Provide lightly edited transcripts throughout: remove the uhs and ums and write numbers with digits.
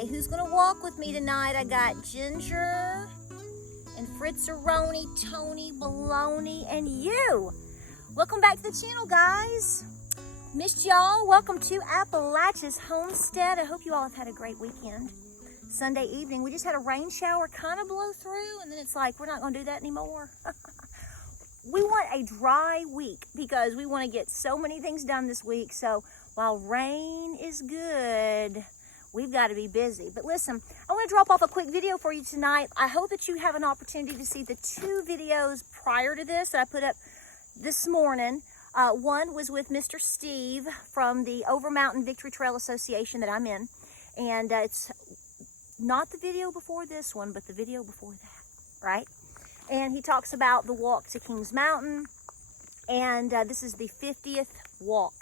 right, who's gonna walk with me tonight? I got Ginger and Fritzeroni, Tony, Baloney, and you. Welcome back to the channel, guys. Missed y'all. Welcome to Appalachia's Homestead. I hope you all have had a great weekend. Sunday evening, we just had a rain shower kind of blow through, and then it's like, we're not gonna do that anymore. We want a dry week because we want to get so many things done this week. So while rain is good, we've got to be busy. But listen, I want to drop off a quick video for you tonight. I hope that you have an opportunity to see the two videos prior to this that I put up this morning. One was with Mr. Steve from the Over Mountain Victory Trail Association that I'm in. And it's not the video before this one, but the video before that, right? And he talks about the walk to Kings Mountain. And this is the 50th walk.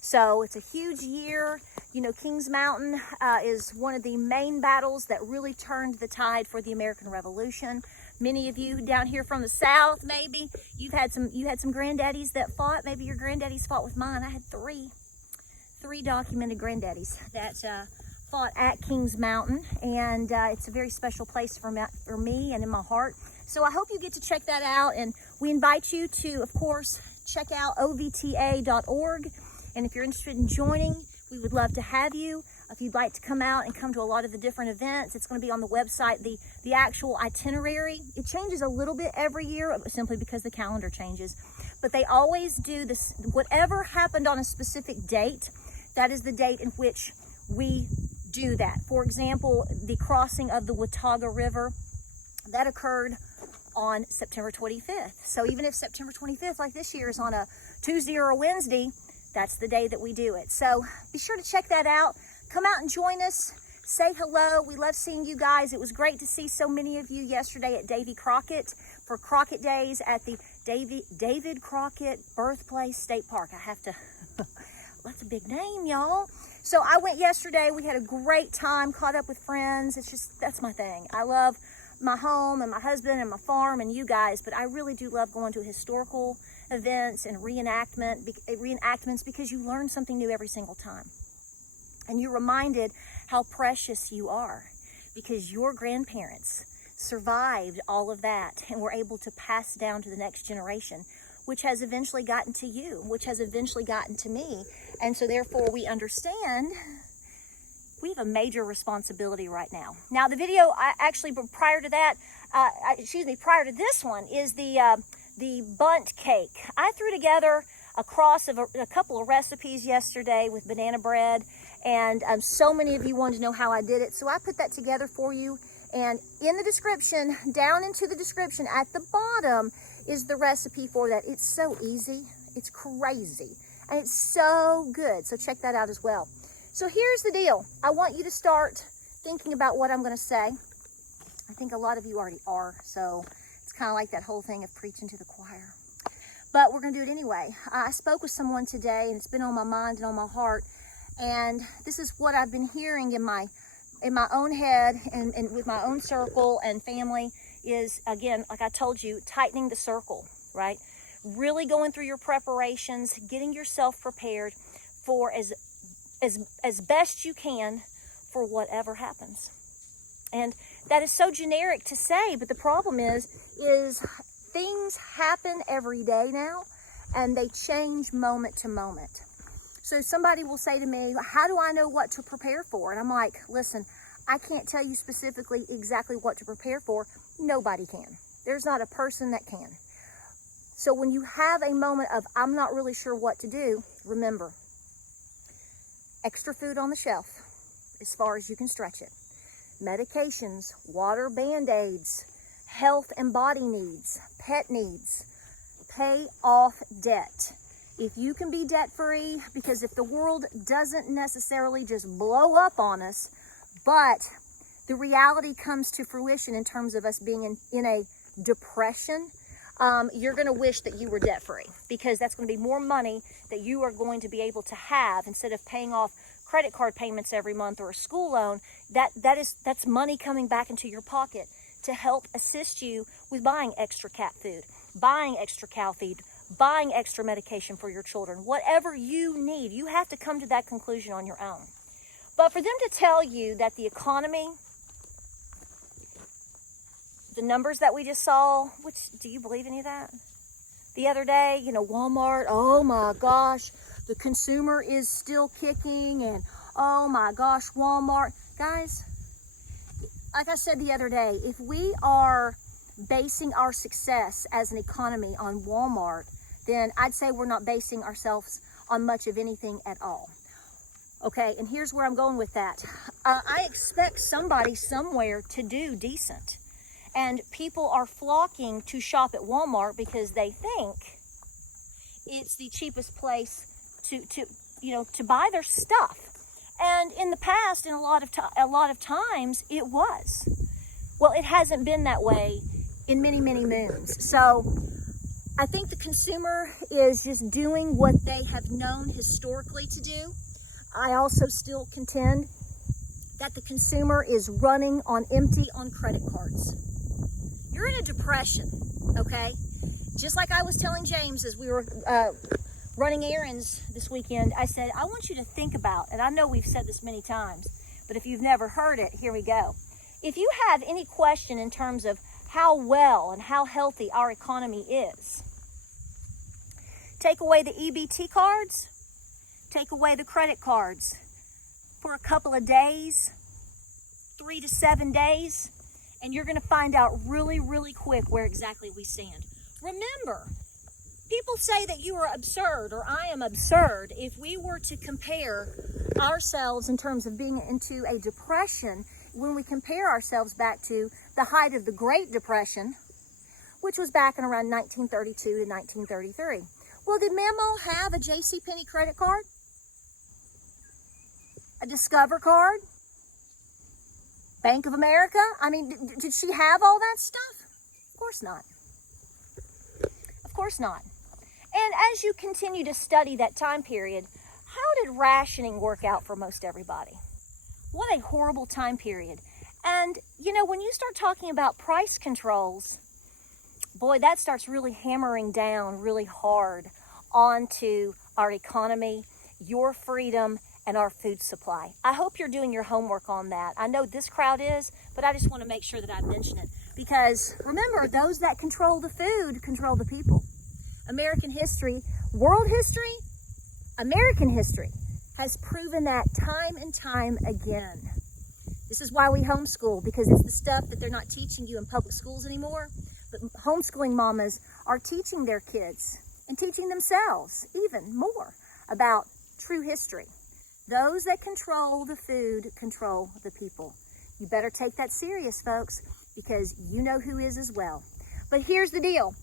So it's a huge year. You know, Kings Mountain is one of the main battles that really turned the tide for the American Revolution. Many of you down here from the South, maybe you had some granddaddies that fought. Maybe your granddaddies fought with mine. I had three documented granddaddies that fought at Kings Mountain, and it's a very special place for me and in my heart. So I hope you get to check that out, and we invite you to, of course, check out ovta.org. And if you're interested in joining, we would love to have you. If you'd like to come out and come to a lot of the different events, it's going to be on the website. The actual itinerary, it changes a little bit every year simply because the calendar changes. But they always do this, whatever happened on a specific date, that is the date in which we do that. For example, the crossing of the Watauga River, that occurred on September 25th. So even if September 25th, like this year, is on a Tuesday or a Wednesday, that's the day that we do it. So be sure to check that out. Come out and join us. Say hello. We love seeing you guys. It was great to see so many of you yesterday at Davy Crockett for Crockett Days at the David Crockett Birthplace State Park. I have to, that's a big name, y'all. So I went yesterday. We had a great time, caught up with friends. It's just, that's my thing. I love my home and my husband and my farm and you guys, but I really do love going to historical events and reenactments because you learn something new every single time. And you're reminded how precious you are because your grandparents survived all of that and were able to pass down to the next generation, which has eventually gotten to you, which has eventually gotten to me. And so therefore we understand we have a major responsibility right now. Now the video, prior to that, prior to this one is the bundt cake. I threw together a cross of a couple of recipes yesterday with banana bread, and so many of you wanted to know how I did it. So I put that together for you, and in the description, down into the description at the bottom is the recipe for that. It's so easy, it's crazy, and it's so good. So check that out as well. So here's the deal. I want you to start thinking about what I'm gonna say. I think a lot of you already are, so it's kind of like that whole thing of preaching to the choir. But we're gonna do it anyway. I spoke with someone today, and it's been on my mind and on my heart, and this is what I've been hearing in my own head and with my own circle and family is, again, like I told you, tightening the circle, right? Really going through your preparations, getting yourself prepared for as best you can for whatever happens. And that is so generic to say, but the problem is things happen every day now, and they change moment to moment. So somebody will say to me, how do I know what to prepare for? And I'm like, listen, I can't tell you specifically exactly what to prepare for. Nobody can. There's not a person that can. So when you have a moment of, I'm not really sure what to do, remember, extra food on the shelf as far as you can stretch it. Medications, water, Band-Aids, health and body needs, pet needs, pay off debt. If you can be debt-free, because if the world doesn't necessarily just blow up on us, but the reality comes to fruition in terms of us being in a depression, you're going to wish that you were debt-free, because that's going to be more money that you are going to be able to have instead of paying off credit card payments every month or a school loan. That's money coming back into your pocket to help assist you with buying extra cat food, buying extra cow feed, buying extra medication for your children. Whatever you need, you have to come to that conclusion on your own. But for them to tell you that the economy, the numbers that we just saw, which, do you believe any of that? The other day, you know, Walmart, oh my gosh, the consumer is still kicking, and oh my gosh, Walmart. Guys, like I said the other day, if we are basing our success as an economy on Walmart, then I'd say we're not basing ourselves on much of anything at all. Okay, and here's where I'm going with that. I expect somebody somewhere to do decent. And people are flocking to shop at Walmart because they think it's the cheapest place to buy their stuff. And in the past, in a lot of times, it was. Well, it hasn't been that way in many, many moons. So I think the consumer is just doing what they have known historically to do. I also still contend that the consumer is running on empty on credit cards. You're in a depression, okay? Just like I was telling James as we were running errands this weekend, I said, I want you to think about, and I know we've said this many times, but if you've never heard it, here we go. If you have any question in terms of how well and how healthy our economy is, take away the EBT cards, take away the credit cards for a couple of days, 3 to 7 days, and you're going to find out really, really quick where exactly we stand. Remember, people say that you are absurd, or I am absurd, if we were to compare ourselves in terms of being into a depression when we compare ourselves back to the height of the Great Depression, which was back in around 1932 to 1933. Well, did Memo have a JCPenney credit card? A Discover card? Bank of America? I mean, did she have all that stuff? Of course not. Of course not. And as you continue to study that time period, how did rationing work out for most everybody? What a horrible time period. And, you know, when you start talking about price controls, boy, that starts really hammering down really hard onto our economy, your freedom, and our food supply. I hope you're doing your homework on that. I know this crowd is, but I just want to make sure that I mention it. Because remember, those that control the food control the people. American history, world history, American history has proven that time and time again. This is why we homeschool, because it's the stuff that they're not teaching you in public schools anymore. But homeschooling mamas are teaching their kids and teaching themselves even more about true history. Those that control the food control the people. You better take that serious, folks, because you know who is as well. But here's the deal.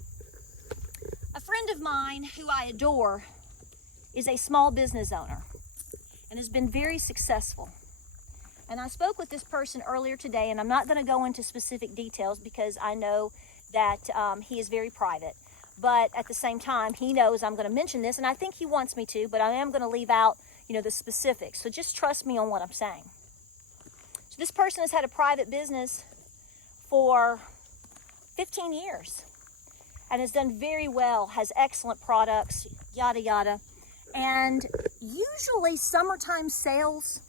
A friend of mine who I adore is a small business owner and has been very successful. And I spoke with this person earlier today, and I'm not going to go into specific details because I know that he is very private. But at the same time, he knows I'm going to mention this, and I think he wants me to, but I am going to leave out, the specifics. So just trust me on what I'm saying. So this person has had a private business for 15 years and has done very well, has excellent products, yada, yada. And usually summertime sales,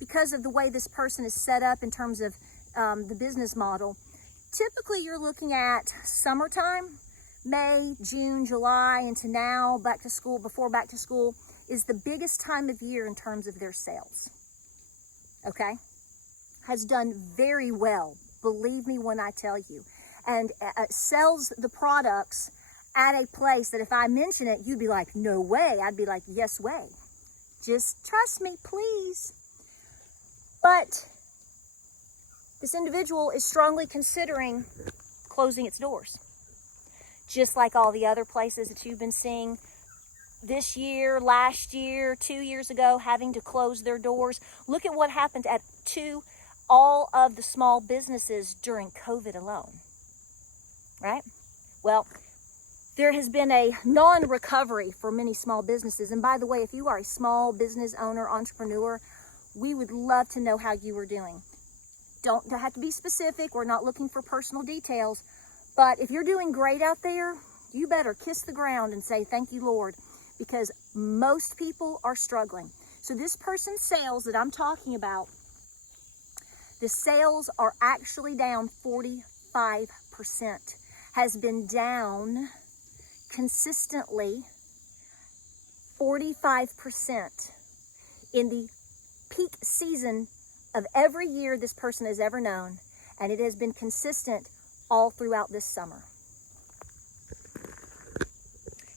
because of the way this person is set up in terms of the business model, typically you're looking at summertime, May, June, July, into now, back to school, before back to school, is the biggest time of year in terms of their sales. Okay? Has done very well, believe me when I tell you. And sells the products at a place that if I mention it, you'd be like, no way. I'd be like, yes way. Just trust me, please. But this individual is strongly considering closing its doors. Just like all the other places that you've been seeing this year, last year, 2 years ago, having to close their doors. Look at what happened to all of the small businesses during COVID alone, right? Well, there has been a non-recovery for many small businesses. And by the way, if you are a small business owner, entrepreneur, we would love to know how you are doing. Don't have to be specific. We're not looking for personal details. But if you're doing great out there, you better kiss the ground and say, thank you, Lord, because most people are struggling. So this person's sales that I'm talking about, the sales are actually down 45%, has been down consistently 45% in the peak season of every year this person has ever known, and it has been consistent all throughout this summer.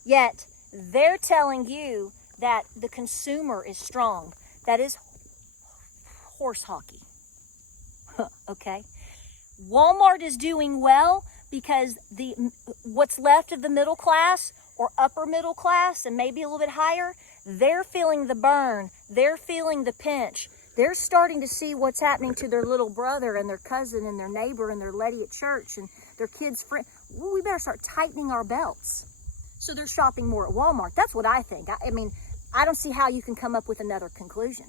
Yet, they're telling you that the consumer is strong. That is horse hockey. Okay? Walmart is doing well because what's left of the middle class or upper middle class and maybe a little bit higher, they're feeling the burn. They're feeling the pinch. They're starting to see what's happening to their little brother and their cousin and their neighbor and their lady at church and their kids' friend. Well, we better start tightening our belts. So they're shopping more at Walmart. That's what I think. I mean, I don't see how you can come up with another conclusion.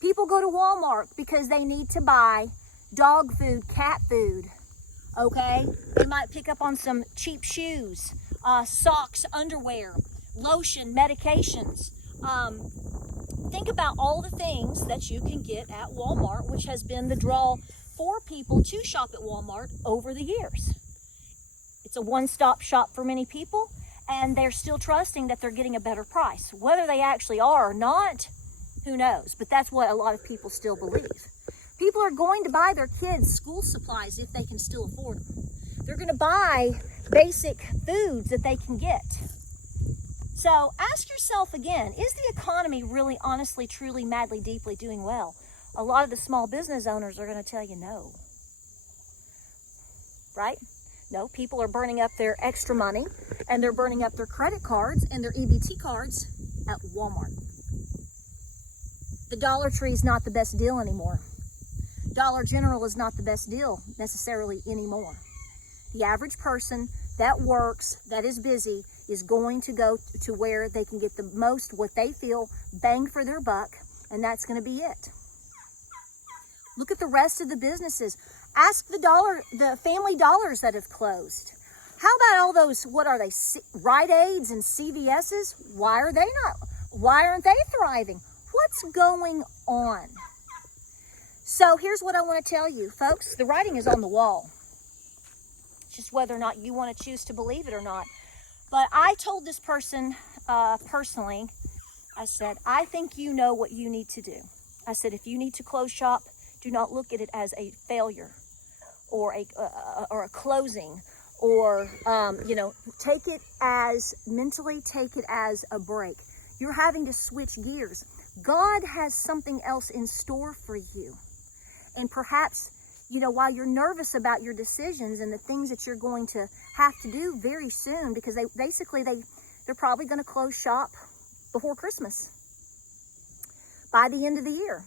People go to Walmart because they need to buy dog food, cat food, okay? They might pick up on some cheap shoes, socks, underwear, lotion, medications. Think about all the things that you can get at Walmart, which has been the draw for people to shop at Walmart over the years. It's a one-stop shop for many people, and they're still trusting that they're getting a better price. Whether they actually are or not, who knows? But that's what a lot of people still believe. People are going to buy their kids school supplies if they can still afford them. They're going to buy basic foods that they can get. So ask yourself again, is the economy really, honestly, truly, madly, deeply doing well? A lot of the small business owners are going to tell you no. Right? No, people are burning up their extra money and they're burning up their credit cards and their EBT cards at Walmart. The Dollar Tree is not the best deal anymore. Dollar General is not the best deal necessarily anymore. The average person that works, that is busy, is going to go to where they can get the most, what they feel, bang for their buck, and that's going to be it. Look at the rest of the businesses. Ask the Family Dollars that have closed. How about all those, what are they, Rite Aids and CVS's? Why aren't they thriving? What's going on? So here's what I want to tell you, folks. The writing is on the wall. It's just whether or not you want to choose to believe it or not. But I told this person personally, I said, I think you know what you need to do. I said, if you need to close shop, do not look at it as a failure or a closing or, take it as a break. You're having to switch gears. God has something else in store for you. And perhaps, while you're nervous about your decisions and the things that you're going to have to do very soon, because they're probably going to close shop before Christmas, by the end of the year.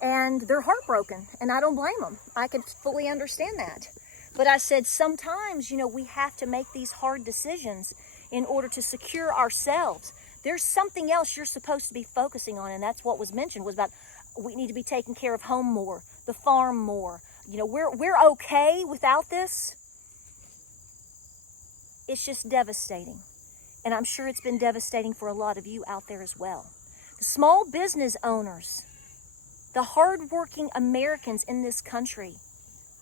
And they're heartbroken, and I don't blame them. I could fully understand that. But I said, sometimes, we have to make these hard decisions in order to secure ourselves. There's something else you're supposed to be focusing on, and that's what was mentioned, was about we need to be taking care of home more, the farm more. We're okay without this. It's just devastating. And I'm sure it's been devastating for a lot of you out there as well. The small business owners, the hardworking Americans in this country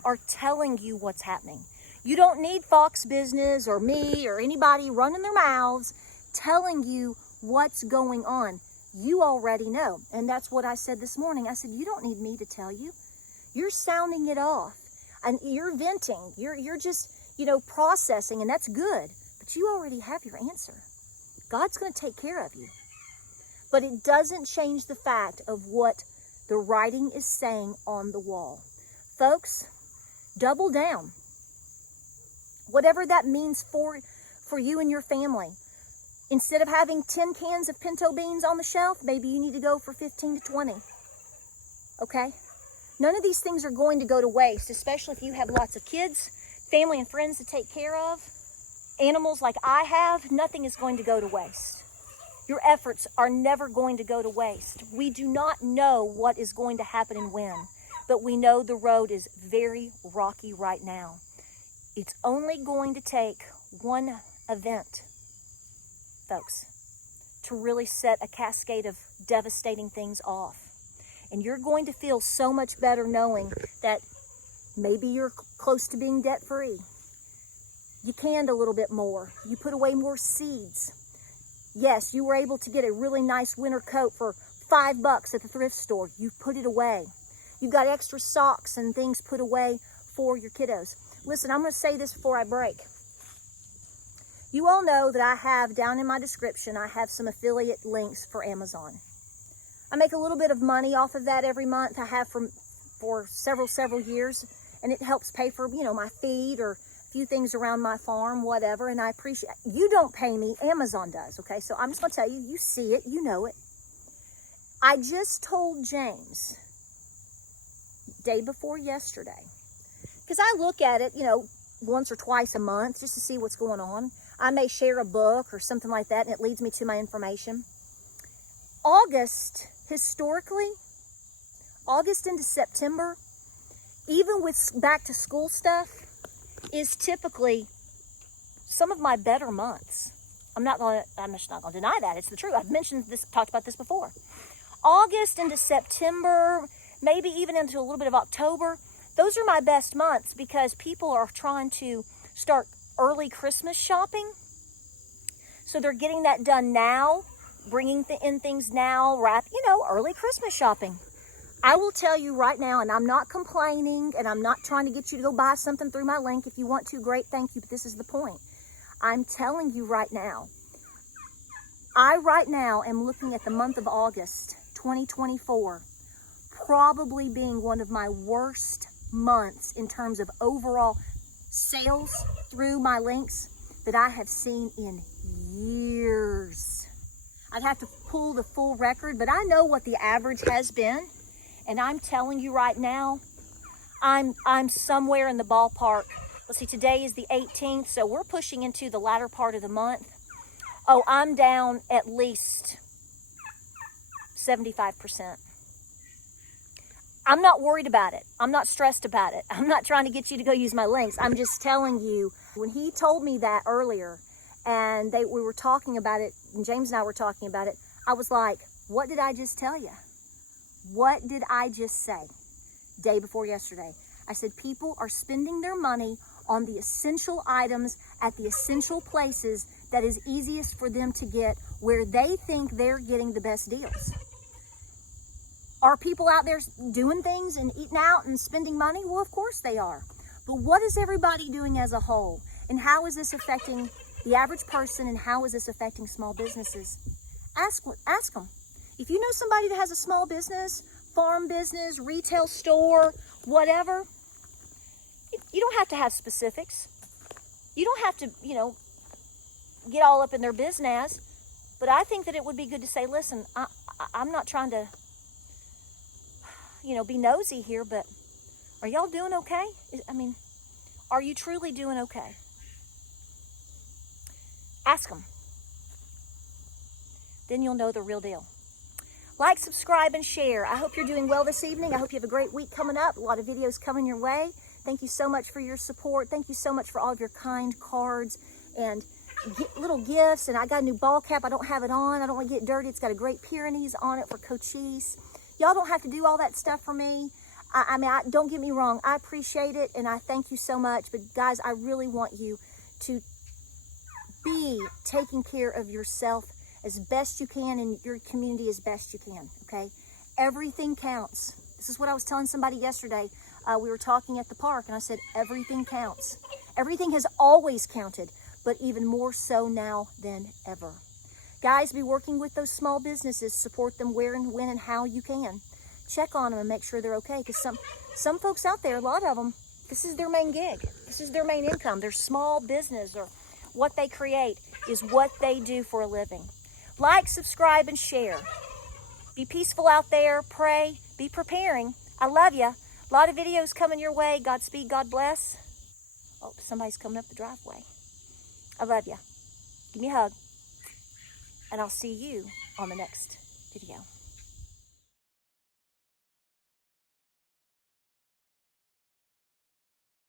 are telling you what's happening. You don't need Fox Business or me or anybody running their mouths telling you what's going on. You already know. And that's what I said this morning. I said, you don't need me to tell you. You're sounding it off and you're venting. You're just, processing, and that's good. But you already have your answer. God's going to take care of you. But it doesn't change the fact of what the writing is saying on the wall. Folks, double down. Whatever that means for you and your family. Instead of having 10 cans of pinto beans on the shelf, maybe you need to go for 15 to 20. Okay? None of these things are going to go to waste, especially if you have lots of kids, family and friends to take care of, animals like I have. Nothing is going to go to waste. Your efforts are never going to go to waste. We do not know what is going to happen and when, but we know the road is very rocky right now. It's only going to take one event, folks, to really set a cascade of devastating things off. And you're going to feel so much better knowing that maybe you're close to being debt-free. You canned a little bit more. You put away more seeds. Yes, you were able to get a really nice winter coat for $5 at the thrift store. You put it away. You've got extra socks and things put away for your kiddos. Listen, I'm going to say this before I break. You all know that I have down in my description, I have some affiliate links for Amazon. I make a little bit of money off of that every month. I have for several years, and it helps pay for, my feed or a few things around my farm, whatever, and I appreciate it. You don't pay me, Amazon does, okay? So I'm just going to tell you, you see it, you know it. I just told James, day before yesterday, because I look at it, once or twice a month just to see what's going on. I may share a book or something like that, and it leads me to my information. August, historically, August into September, even with back to school stuff, is typically some of my better months. I'm just not gonna deny that. It's the truth. I've mentioned this, talked about this before. August into September, maybe even into a little bit of October, those are my best months because people are trying to start early Christmas shopping. So they're getting that done now, bringing in things now, early Christmas shopping. I will tell you right now, and I'm not complaining, and I'm not trying to get you to go buy something through my link. If you want to, great, thank you, but this is the point. I'm telling you right now, I right now am looking at the month of August 2024, probably being one of my worst months in terms of overall sales through my links that I have seen in years. I'd have to pull the full record, but I know what the average has been. And I'm telling you right now, I'm somewhere in the ballpark. Let's see, today is the 18th, so we're pushing into the latter part of the month. Oh, I'm down at least 75%. I'm not worried about it. I'm not stressed about it. I'm not trying to get you to go use my links. I'm just telling you, when he told me that earlier, and we were talking about it, and James and I were talking about it, I was like, what did I just tell you? What did I just say? Day before yesterday. I said people are spending their money on the essential items at the essential places that is easiest for them to get, where they think they're getting the best deals. Are people out there doing things and eating out and spending money? Well, of course they are. But what is everybody doing as a whole? And how is this affecting the average person, and how is this affecting small businesses? Ask them. If you know somebody that has a small business, farm business, retail store, whatever, you don't have to have specifics. You don't have to, get all up in their business. But I think that it would be good to say, listen, I'm not trying to, be nosy here, but are y'all doing okay? Are you truly doing okay? Ask them. Then you'll know the real deal. Like, subscribe, and share. I hope you're doing well this evening. I hope you have a great week coming up. A lot of videos coming your way. Thank you so much for your support. Thank you so much for all of your kind cards and little gifts. And I got a new ball cap. I don't have it on. I don't want to get dirty. It's got a great Pyrenees on it for Cochise. Y'all don't have to do all that stuff for me. Don't get me wrong. I appreciate it, and I thank you so much. But guys, I really want you to be taking care of yourself as best you can, and your community as best you can, okay? Everything counts. This is what I was telling somebody yesterday. We were talking at the park, and I said, everything counts. Everything has always counted, but even more so now than ever. Guys, be working with those small businesses. Support them where and when and how you can. Check on them and make sure they're okay, because some folks out there, a lot of them, this is their main gig. This is their main income. Their small business, or what they create, is what they do for a living. Like, subscribe, and share. Be peaceful out there. Pray. Be preparing. I love you. A lot of videos coming your way. Godspeed. God bless. Oh, somebody's coming up the driveway. I love you. Give me a hug. And I'll see you on the next video.